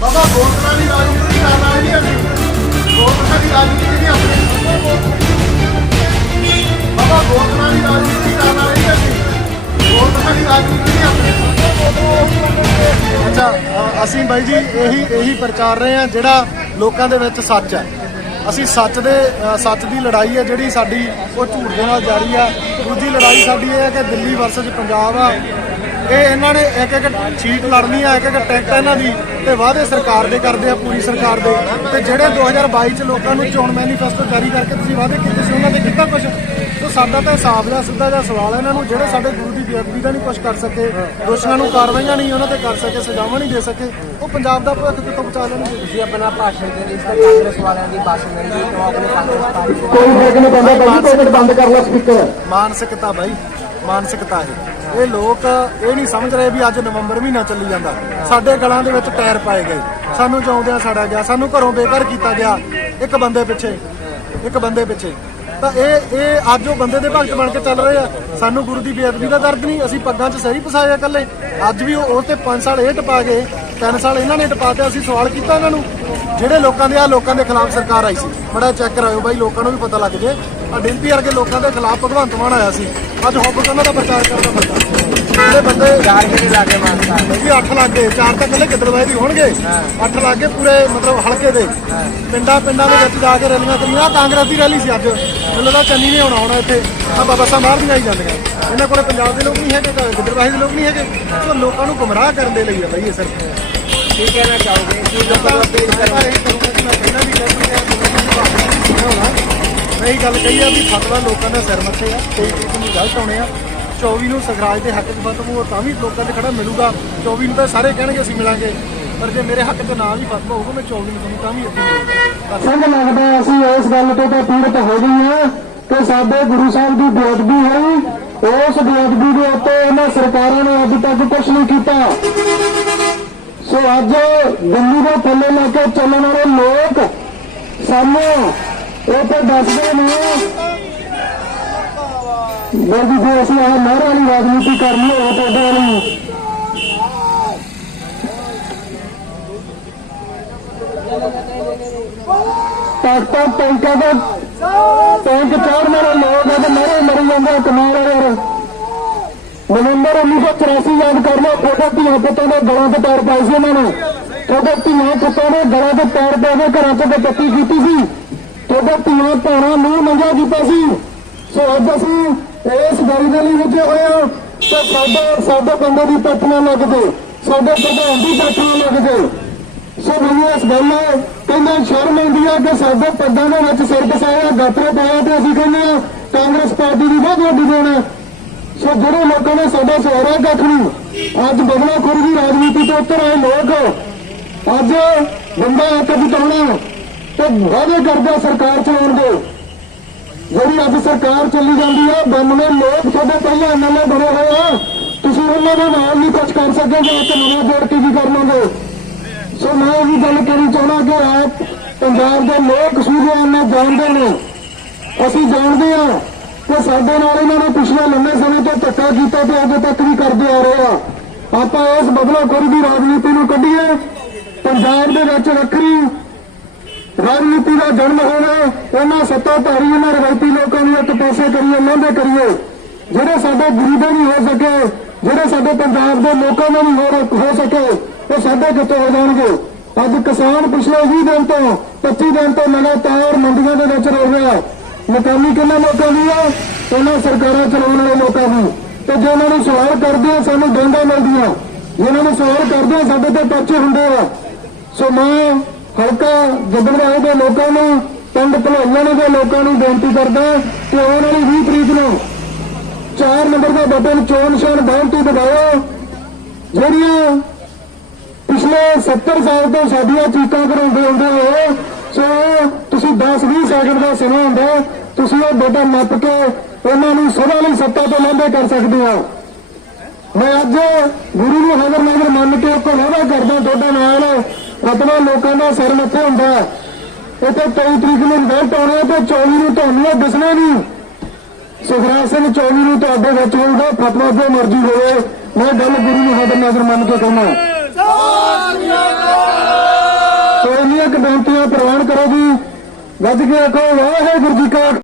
ਬਾਬਾ ਗੋਲਕਨਾ ਦੀ ਰਾਜਨੀਤੀ ਕਰਨ ਵਾਲੇ ਨਹੀਂ ਅਸੀਂ। ਗੋਲਕਨਾ ਦੀ ਰਾਜਨੀਤੀ ਨਹੀਂ ਆਪਣੀ। ਬਾਬਾ ਗੋਲਕਨਾ ਦੀ ਰਾਜਨੀਤੀ ਕਰਨ ਵਾਲੇ ਨਹੀਂ ਅਸੀਂ। ਗੋਲਕਨਾ ਦੀ ਰਾਜਨੀਤੀ ਨਹੀਂ ਆਪਣੀ। ਅੱਛਾ ਅਸੀਂ ਬਾਈ ਜੀ, ਇਹੀ ਇਹੀ ਪ੍ਰਚਾਰ ਰਹੇ ਹਾਂ, ਜਿਹੜਾ ਲੋਕਾਂ ਦੇ ਵਿੱਚ ਸੱਚ ਹੈ। ਅਸੀਂ ਸੱਚ ਦੇ ਸੱਚ ਦੀ ਲੜਾਈ ਹੈ, ਜਿਹੜੀ ਸਾਡੀ ਉਹ ਝੂਠ ਦੇ ਨਾਲ ਜਾਰੀ ਆ ਦੂਜੀ ਲੜਾਈ ਸਾਡੀ ਇਹ ਹੈ ਕਿ ਦਿੱਲੀ ਵਰਸਸ ਪੰਜਾਬ ਆ। ਇਹ ਇਹਨਾਂ ਨੇ ਇੱਕ ਇੱਕ ਸੀਟ ਲੜਨੀ ਆ ਇੱਕ ਇੱਕ ਟਿਕਟ ਇਹਨਾਂ ਦੀ ਤੇ ਵਾਅਦੇ ਸਰਕਾਰ ਦੇ ਕਰਦੇ ਆ ਪੂਰੀ ਸਰਕਾਰ ਦੇ। ਤੇ ਜਿਹੜੇ 2022 ਚ ਲੋਕਾਂ ਨੂੰ ਚੋਣ ਮੈਨੀਫੈਸਟੋ ਜਾਰੀ ਕਰਕੇ ਤੁਸੀਂ ਵਾਅਦੇ ਕੀਤੇ ਸੀ ਉਹਨਾਂ ਤੇ ਕੀਤਾ ਕੁਝ ਸੋ ਸਾਡਾ ਤਾਂ ਹਿਸਾਬ ਦਾ ਸਿੱਧਾ ਜਿਹਾ ਸਵਾਲ ਹੈ ਇਹਨਾਂ ਨੂੰ ਜਿਹੜੇ ਸਾਡੇ ਗੁਰੂ ਦੀ ਬੇਅਦਬੀ ਦਾ ਨਹੀਂ ਕੁਝ ਕਰ ਸਕੇ ਦੋਸ਼ੀਆਂ ਨੂੰ ਕਾਰਵਾਈਆਂ ਨਹੀਂ ਉਹਨਾਂ ਤੇ ਕਰ ਸਕੇ ਸਜ਼ਾਵਾਂ ਨਹੀਂ ਦੇ ਸਕੇ ਉਹ ਪੰਜਾਬ ਦਾ ਭਵਿੱਖ ਕਿੱਥੋਂ ਬਚਾ ਲੈਣਗੇ? ਤੁਸੀਂ ਆਪਣਾ ਭਾਸ਼ਣ ਦੇ ਰਹੀ ਸੀ ਕਾਂਗਰਸ ਵਾਲਿਆਂ ਦੀ ਬੱਸ ਮਿਲ ਗਈ ਤੋਂ ਆਪਣੇ ਕਾਂਗਰਸ ਪਾਰਟੀ ਕੋਈ ਫ਼ਰਕ ਨਹੀਂ ਟਿਕਟ ਬੰਦ ਕਰ ਲਓ ਸਪੀਕਰ। ਮਾਨਸਿਕਤਾ ਬਾਈ ਮਾਨਸਿਕਤਾ ਹੈ। ਇਹ ਲੋਕ ਇਹ ਨਹੀਂ ਸਮਝ ਰਹੇ ਵੀ ਅੱਜ ਨਵੰਬਰ ਮਹੀਨਾ ਚੱਲੀ ਜਾਂਦਾ। ਸਾਡੇ ਗਲਾਂ ਦੇ ਵਿੱਚ ਟਾਇਰ ਪਾਏ ਗਏ। ਸਾਨੂੰ ਚਾਉਂਦਿਆਂ ਸਾੜਾ ਗਿਆ, ਸਾਨੂੰ ਘਰੋਂ ਬੇਘਰ ਕੀਤਾ ਗਿਆ ਇੱਕ ਬੰਦੇ ਪਿੱਛੇ, ਇੱਕ ਬੰਦੇ ਪਿੱਛੇ। ਤਾਂ ਇਹ ਇਹ ਅੱਜ ਉਹ ਬੰਦੇ ਦੇ ਭਗਤ ਬਣ ਕੇ ਚੱਲ ਰਹੇ ਆ। ਸਾਨੂੰ ਗੁਰੂ ਦੀ ਬੇਅਦਬੀ ਦਾ ਦਰਦ ਨਹੀਂ, ਅਸੀਂ ਪੱਗਾਂ 'ਚ ਸਹੀ ਪਸਾਏ ਆ ਇਕੱਲੇ। ਅੱਜ ਵੀ ਉਹ ਉਹ ਤੇ 5 ਸਾਲ ਇਹ ਟਪਾ ਗਏ। 3 ਸਾਲ ਇਹਨਾਂ ਨੇ ਟਪਾ ਤੇ ਅਸੀਂ ਸਵਾਲ ਕੀਤਾ ਇਹਨਾਂ ਨੂੰ। ਜਿਹੜੇ ਲੋਕਾਂ ਦੇ ਆ ਲੋਕਾਂ ਦੇ ਖਿਲਾਫ ਸਰਕਾਰ ਆਈ ਸੀ। ਬੜਾ ਚੈੱਕ ਕਰਾਇਓ ਬਾਈ ਲੋਕਾਂ ਨੂੰ ਵੀ ਪਤਾ ਲੱਗ ਜੇ। ਆ ਡਿੰਪੀ ਵਰਗੇ ਲੋਕਾਂ ਦੇ ਖਿਲਾਫ ਭਗਵੰਤ ਮਾਨ ਆਇਆ ਸੀ। ਅੱਜ ਹੌਬਕ ਉਹਨਾਂ ਦਾ ਪ੍ਰਚਾਰ ਕਰਦਾ ਫਿਰਦਾ ਜਿਹੜੇ ਬੰਦੇ ਚਾਰ ਜਿਹੜੇ ਲਾਗੇ ਮਾਨਸਾ ਜੀ 8 ਲੱਗ ਗਏ ਚਾਰ ਤਾਂ ਕੱਲੇ ਗਿੱਦੜਵਾਈ ਦੀ ਹੋਣਗੇ। 8 ਲੱਗ ਗਏ ਪੂਰੇ ਮਤਲਬ ਹਲਕੇ ਦੇ। ਪਿੰਡਾਂ ਪਿੰਡਾਂ ਦੇ ਵਿੱਚ ਜਾ ਕੇ ਰੈਲੀਆਂ ਕਰੀਆਂ ਕਾਂਗਰਸ ਦੀ ਰੈਲੀ ਸੀ ਅੱਜ। ਮੈਨੂੰ ਲੱਗਦਾ ਚੰਨੀ ਨਹੀਂ ਆਉਣਾ ਹੋਣਾ ਇੱਥੇ। ਆ ਬੱਸਾਂ ਬਾਹਰ ਦੀਆਂ ਆਈ ਜਾਂਦੀਆਂ ਇਹਨਾਂ ਕੋਲੇ ਪੰਜਾਬ ਦੇ ਲੋਕ ਨਹੀਂ ਹੈਗੇ ਤਾਂ ਗਿੱਦੜਵਾਹੀ ਦੇ ਲੋਕ ਨਹੀਂ ਹੈਗੇ। ਸੋ ਲੋਕਾਂ ਨੂੰ ਗੁੰਮਰਾਹ ਕਰਨ ਦੇ ਲਈ ਆ ਬਈ ਇਹ ਸਿਰਫ ਕੀ ਕਹਿਣਾ ਚਾਹੋਗੇ? ਕੀ ਜਦੋਂ ਲੋਕਾਂ ਨੂੰ ਅਪੀਲ ਕਰਨਾ? ਮੈਂ ਪਹਿਲਾਂ ਵੀ ਮੈਂ ਇਹ ਗੱਲ ਕਹੀ ਆ ਵੀ ਫਤਵਾ ਲੋਕਾਂ ਦੇ ਸਿਰ ਮੱਥੇ ਆ ਕੋਈ ਕਿਸੇ ਨੂੰ ਗਲਤ ਆਉਣੇ ਆ। 24 ਨੂੰ ਸਖਰਾਜ ਦੇ ਹੱਕ 'ਚ ਫਤਵਾ ਤਾਂ ਵੀ ਲੋਕਾਂ 'ਚ ਖੜਾ ਮਿਲੂਗਾ। 24 ਨੂੰ ਤਾਂ ਸਾਰੇ ਕਹਿਣਗੇ ਅਸੀਂ ਮਿਲਾਂਗੇ। ਪਰ ਜੇ ਮੇਰੇ ਹੱਕ 'ਚ ਨਾ ਵੀ ਫਤਵਾ ਹੋਊਗਾ, ਮੈਂ 24 ਨੂੰ ਤਾਂ ਵੀ ਇੱਥੇ ਸੰਗ ਲੱਗਦਾ ਅਸੀਂ ਇਸ ਗੱਲ ਤੋਂ ਤਾਂ ਪੀੜਤ ਹੋ ਗਏ ਹਾਂ ਕਿ ਸਾਡੇ ਗੁਰੂ ਸਾਹਿਬ ਦੀ ਬੇਅਦਬੀ ਹੋਈ। ਉਸ ਬੇਅਦਬੀ ਦੇ ਉੱਤੇ ਇਹਨਾਂ ਸਰਕਾਰਾਂ ਨੇ ਅੱਜ ਤੱਕ ਕੁਝ ਨਹੀਂ ਕੀਤਾ। ਸੋ ਅੱਜ ਦਿੱਲੀ ਦੇ ਥੱਲੇ ਲੈ ਕੇ ਚੱਲਣ ਵਾਲੇ ਲੋਕ ਸਾਨੂੰ ਇਹ ਤੇ ਦੱਸਦੇ ਨੇ ਬਰਦੀ ਜੇ ਅਸੀਂ ਆਹ ਨਹਿਰ ਵਾਲੀ ਰਾਜਨੀਤੀ ਕਰਨੀ ਹੈ ਤੁਹਾਡੇ ਵਾਲੀ ਟਾਕਟਾ ਟੈਂਕਾਂ ਦੇ ਟੈਂਕ ਚਾੜਨ ਵਾਲੇ ਲੋਕ ਆ ਤੇ ਮਰੇ ਮਰੀ ਜਾਂਦੇ ਕਮਾਲ ਆ ਯਾਰ। ਨਵੰਬਰ 1984 ਯਾਦ ਕਰ ਲਓ ਫੋਟੋ ਧੀਆਂ ਪੁੱਤਾਂ ਦੇ ਗਲਾਂ ਤੇ ਪੈਰ ਪਾਏ ਸੀ ਉਹਨਾਂ ਨੇ। ਤੁਹਾਡੇ ਧੀਆਂ ਪੁੱਤਾਂ ਦੇ ਗਲਾਂ ਤੇ ਪੈਰ ਪਾ ਕੇ ਘਰਾਂ ਤੋਂ ਬੇਪੱਤੀ ਕੀਤੀ ਸੀ। ਤੁਹਾਡੇ ਧੀਆਂ ਭੈਣਾਂ ਨੂੰ ਮੰਗਿਆ ਕੀਤਾ ਸੀ। ਸੋ ਅੱਜ ਅਸੀਂ ਇਸ ਗੱਲ ਦੇ ਲਈ ਰੁਝੇ ਹੋਏ ਹਾਂ ਕਿ ਸਾਡਾ ਸਾਡੇ ਬੰਦੇ ਦੀ ਪੱਟ ਨਾ ਲੱਗਦੇ, ਸਾਡੇ ਪ੍ਰਧਾਨ ਦੀ ਪੱਟ ਨਾ ਲੱਗਦੇ। ਸੋ ਮੈਨੂੰ ਇਸ ਗੱਲ ਨਾਲ ਸ਼ਰਮ ਆਉਂਦੀ ਆ ਕਿ ਸਾਡੇ ਪੱਗਾਂ ਦੇ ਵਿੱਚ ਸਿਰ ਪਸਾਇਆ ਗਾਤਰੇ ਪਾਇਆ ਤੇ ਅਸੀਂ ਕਹਿੰਦੇ ਆ ਕਾਂਗਰਸ ਪਾਰਟੀ ਦੀ ਬਹੁਤ ਵੱਡੀ ਦੇਣ ਹੈ ਸੋ ਜਿਹੜੇ ਲੋਕਾਂ ਨੇ ਸਾਡਾ ਸਹਾਰਾ ਕੱਖ ਨਹੀਂ ਅੱਜ ਬਦਲਾਖੋਰੀ ਦੀ ਰਾਜਨੀਤੀ ਤੋਂ ਉੱਤਰ ਆਏ ਲੋਕ, ਅੱਜ ਬੰਦਾ ਇੱਕ ਜਿਤਾਉਣਾ ਤੇ ਵਾਅਦੇ ਕਰਦਾ ਸਰਕਾਰ ਚਲਾਉਣ ਦੇ। ਜਿਹੜੀ ਅੱਜ ਸਰਕਾਰ ਚੱਲੀ ਜਾਂਦੀ ਆ 92 ਲੋਕ ਸਾਡੇ ਪਹਿਲਾਂ ਐਮਐਲਏ ਬਣੇ ਹੋਏ ਆ। ਤੁਸੀਂ ਉਹਨਾਂ ਦੇ ਨਾਲ ਨਹੀਂ ਕੁਝ ਕਰ ਸਕਦੇ ਸਕੋਗੇ ਤੇ ਨਵਾਂ ਜੋੜ ਕੇ ਕੀ ਕਰ ਲਓਗੇ ਸੋ ਮੈਂ ਇਹ ਗੱਲ ਕਹਿਣੀ ਚਾਹੁੰਦਾ ਕਿ ਆਪ ਪੰਜਾਬ ਦੇ ਲੋਕ ਸੂਝਵਾਨ ਨੇ ਜਾਣਦੇ ਨੇ। ਅਸੀਂ ਜਾਣਦੇ ਹਾਂ ਕਿ ਸਾਡੇ ਨਾਲ ਇਹਨਾਂ ਨੇ ਪਿਛਲੇ ਲੰਮੇ ਸਮੇਂ ਤੋਂ ਧੱਕਾ ਕੀਤਾ ਤੇ ਅੱਗੇ ਤੱਕ ਵੀ ਕਰਦੇ ਆ ਰਹੇ ਆ। ਆਪਾਂ ਇਸ ਬਦਲਾਖੋਰੀ ਦੀ ਰਾਜਨੀਤੀ ਨੂੰ ਕੱਢੀਏ। ਪੰਜਾਬ ਦੇ ਵਿੱਚ ਵੱਖਰੀ ਰਾਜਨੀਤੀ ਦਾ ਜਨਮ ਹੋਵੇ ਉਹਨਾਂ ਸੱਤਾਧਾਰੀ, ਇਹਨਾਂ ਰਵਾਇਤੀ ਲੋਕਾਂ ਨੂੰ ਇੱਕ ਪਾਸੇ ਕਰੀਏ, ਲਾਂਭੇ ਕਰੀਏ। ਜਿਹੜੇ ਸਾਡੇ ਗੁਰੂ ਦੇ ਨਹੀਂ ਹੋ ਸਕੇ, ਜਿਹੜੇ ਸਾਡੇ ਪੰਜਾਬ ਦੇ ਲੋਕਾਂ ਦੇ ਨਹੀਂ ਹੋ ਸਕੇ। ਉਹ ਸਾਡੇ ਕਿੱਥੇ ਹੋ ਜਾਣਗੇ? ਅੱਜ ਕਿਸਾਨ ਪਿਛਲੇ 20 ਦਿਨ ਤੋਂ 25 ਦਿਨ ਤੋਂ ਲਗਾਤਾਰ ਮੰਡੀਆਂ ਦੇ ਵਿੱਚ ਰੋ ਰਿਹਾ ਨਕਾਮੀ ਕਿੰਨਾ ਲੋਕਾਂ ਦੀ ਆ ਉਹਨਾਂ ਸਰਕਾਰਾਂ ਚਲਾਉਣ ਵਾਲੇ ਲੋਕਾਂ ਦੀ ਤੇ ਜੇ ਉਹਨਾਂ ਨੂੰ ਸਵਾਲ ਕਰਦੇ ਆ, ਸਾਨੂੰ ਡੰਡਾ ਮਿਲਦੀਆਂ ਜਿਹਨਾਂ ਨੂੰ ਸਵਾਲ ਕਰਦੇ ਆ, ਸਾਡੇ ਤੇ ਪਰਚੇ ਹੁੰਦੇ ਆ। ਸੋ ਮੈਂ ਹਲਕਾ ਜਗੜਵਾਏ ਦੇ ਲੋਕਾਂ ਨੂੰ, ਪਿੰਡ ਭਲਾਈਆਂ ਦੇ ਲੋਕਾਂ ਨੂੰ ਬੇਨਤੀ ਕਰਦਾ ਕਿ ਆਉਣ ਵਾਲੀ 20 ਤਰੀਕ ਨੂੰ 4 ਨੰਬਰ ਦਾ ਬਟਨ ਚੋਣ ਨਿਸ਼ਾਨ ਬਾਹਰ ਤੋਂ ਦਬਾਓ। ਜਿਹੜੀਆਂ ਪਿਛਲੇ 70 ਸਾਲ ਤੋਂ ਸਾਡੀਆਂ ਚੀਕਾਂ ਕਰਾਉਂਦੇ ਹੁੰਦੇ ਹੋ। ਸੋ ਤੁਸੀਂ 10-20 ਸੈਕਿੰਡ ਦਾ ਸਮਾਂ ਹੁੰਦਾ ਤੁਸੀਂ ਉਹ ਬਟਨ ਮੱਪ ਕੇ ਉਹਨਾਂ ਨੂੰ ਸਦਾ ਲਈ ਸੱਤਾ ਤੋਂ ਲਾਂਭੇ ਕਰ ਸਕਦੇ ਹੋ। ਮੈਂ ਅੱਜ ਗੁਰੂ ਨੂੰ ਹਾਜ਼ਰ ਨਜ਼ਰ ਮੰਨ ਕੇ ਉੱਪਰ ਵਾਅਦਾ ਕਰਦਾ ਤੁਹਾਡੇ ਨਾਲ। ਆਪਣਾ ਲੋਕਾਂ ਦਾ ਸਿਰ ਮੱਥੇ ਹੁੰਦਾ ਇੱਥੇ 23 ਤਰੀਕ ਨੂੰ ਰਿਜ਼ਲਟ ਆਉਣੇ ਆ ਤੇ 24 ਨੂੰ ਤੁਹਾਨੂੰ ਇਹ ਦਿਸਣੇ ਨਹੀਂ ਸੁਖਰਾਜ ਸਿੰਘ 24 ਨੂੰ ਤੁਹਾਡੇ ਵਿੱਚ ਹੋਊਗਾ। ਫਤਵਾ ਜੋ ਮਰਜ਼ੀ ਹੋਵੇ। ਮੈਂ ਗੱਲ ਗੁਰੂ ਨੂੰ ਹਾਜ਼ਰ ਨਜ਼ਰ ਮੰਨ ਕੇ ਕਹਿੰਦਾ ਸੋ ਇੰਨੀਆਂ ਪ੍ਰਵਾਨ ਕਰੋ ਜੀ। ਗੱਜ ਕੇ ਆਖੋ ਵਾਹਿਗੁਰੂ ਜੀ ਕਾ